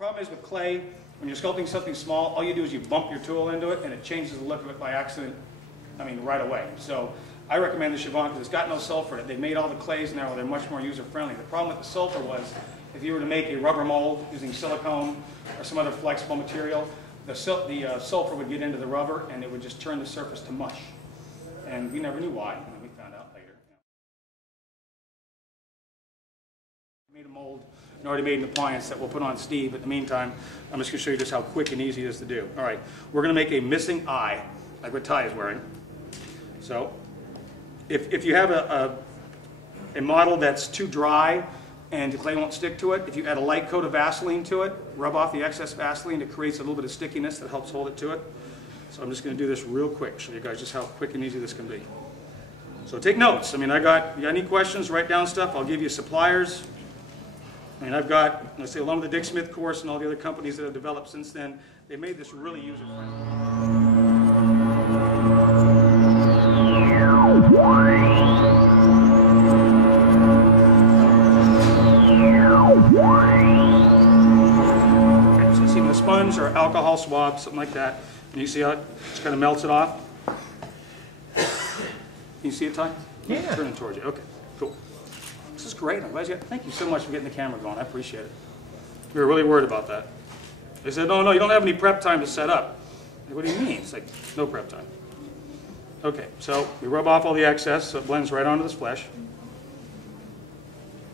Problem is with clay, when you're sculpting something small, all you do is you bump your tool into it and it changes the look of it by accident, right away. So I recommend the Shoestring because it's got no sulfur in it. They made all the clays now, they're much more user-friendly. The problem with the sulfur was, if you were to make a rubber mold using silicone or some other flexible material, the sulfur would get into the rubber and it would just turn the surface to mush. And we never knew why, and we found out later. We made a mold and already made an appliance that we'll put on Steve. In the meantime, I'm just going to show you just how quick and easy it is to do. All right, we're going to make a missing eye, like what Ty is wearing. So, if you have a model that's too dry and the clay won't stick to it, if you add a light coat of Vaseline to it, rub off the excess Vaseline, it creates a little bit of stickiness that helps hold it to it. So I'm just going to do this real quick, show you guys just how quick and easy this can be. So take notes. You got any questions, write down stuff. I'll give you suppliers. I've got, let's say, along with the Dick Smith course and all the other companies that have developed since then, they made this really user-friendly. So you see the sponge or alcohol swab, something like that, and you see how it just kind of melts it off? Can you see it, Ty? Yeah. Turn it towards you. Okay, cool. This is great. I'm glad you got, thank you so much for getting the camera going. I appreciate it. We were really worried about that. They said, no, you don't have any prep time to set up. Like, what do you mean? It's like, no prep time. Okay, so we rub off all the excess so it blends right onto this flesh.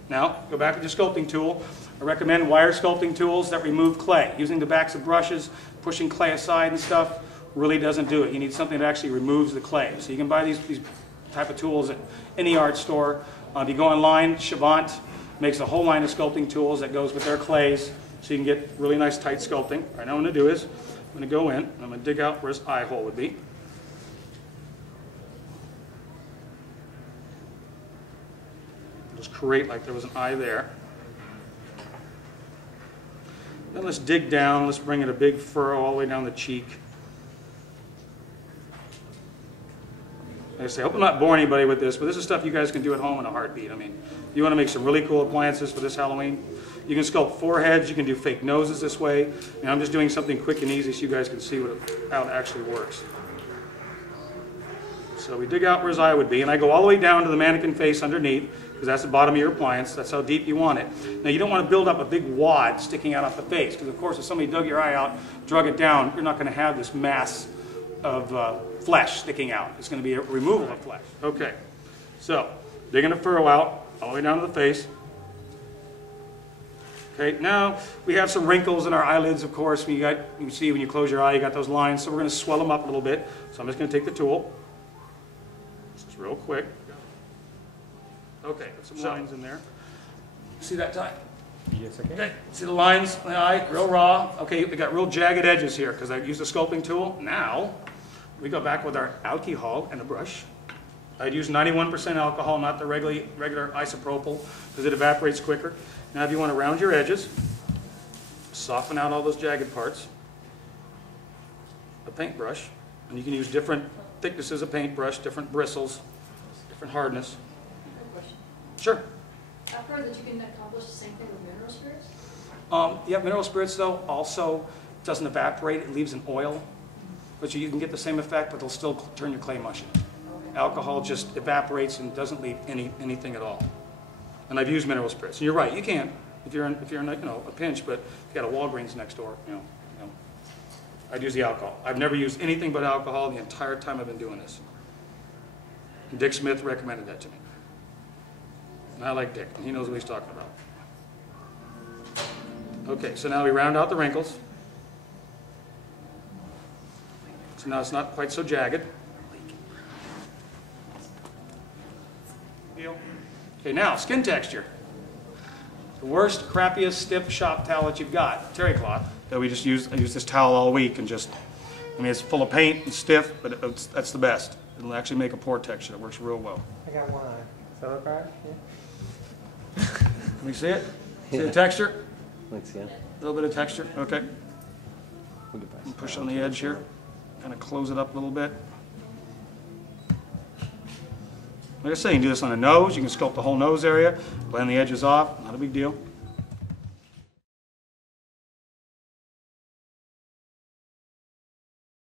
Now, go back to your sculpting tool. I recommend wire sculpting tools that remove clay. Using the backs of brushes, pushing clay aside and stuff really doesn't do it. You need something that actually removes the clay. So you can buy these type of tools at any art store. If you go online, Shoestring makes a whole line of sculpting tools that goes with their clays, so you can get really nice tight sculpting. Right now what I'm going to do is, I'm going to go in, and I'm going to dig out where his eye hole would be. Just create like there was an eye there. Then let's dig down, let's bring it a big furrow all the way down the cheek. Like I say, I hope I'm not boring anybody with this, but this is stuff you guys can do at home in a heartbeat. You want to make some really cool appliances for this Halloween. You can sculpt foreheads, you can do fake noses this way. And I'm just doing something quick and easy so you guys can see how it actually works. So we dig out where his eye would be, and I go all the way down to the mannequin face underneath, because that's the bottom of your appliance. That's how deep you want it. Now you don't want to build up a big wad sticking out off the face, because of course if somebody dug your eye out, drug it down, you're not going to have this mass of flesh sticking out. It's going to be a removal of flesh. Okay, so digging a furrow out all the way down to the face. Okay, now we have some wrinkles in our eyelids, of course. You can see when you close your eye, you got those lines. So we're going to swell them up a little bit. So I'm just going to take the tool. Just real quick. Okay, put some lines in there. See that, Ty? Yes, I can. Okay, see the lines in the eye, real raw. Okay, we got real jagged edges here because I used a sculpting tool. Now, we go back with our alcohol and a brush. I'd use 91% alcohol, not the regular isopropyl, because it evaporates quicker. Now if you want to round your edges, soften out all those jagged parts, a paintbrush, and you can use different thicknesses of paintbrush, different bristles, different hardness. Sure. I've heard that you can accomplish the same thing with mineral spirits? Yeah, mineral spirits though also doesn't evaporate, it leaves an oil. But you can get the same effect, but it'll still turn your clay mushy. Okay. Alcohol just evaporates and doesn't leave anything at all. And I've used mineral spirits. And you're right, you can if you're in a pinch, but if you got a Walgreens next door, I'd use the alcohol. I've never used anything but alcohol the entire time I've been doing this. And Dick Smith recommended that to me. And I like Dick, and he knows what he's talking about. Okay, so now we round out the wrinkles. So now it's not quite so jagged. Okay, now skin texture. The worst, crappiest, stiff shop towel that you've got, terry cloth, that we just use. I use this towel all week and just, it's full of paint and stiff, but that's the best. It'll actually make a pore texture. It works real well. I got one eye. Is that okay? Yeah. Can we see it? See the texture? Let's see it. A little bit of texture. Okay. Push on the edge here. Kind of close it up a little bit. Like I say, you can do this on a nose. You can sculpt the whole nose area, blend the edges off. Not a big deal.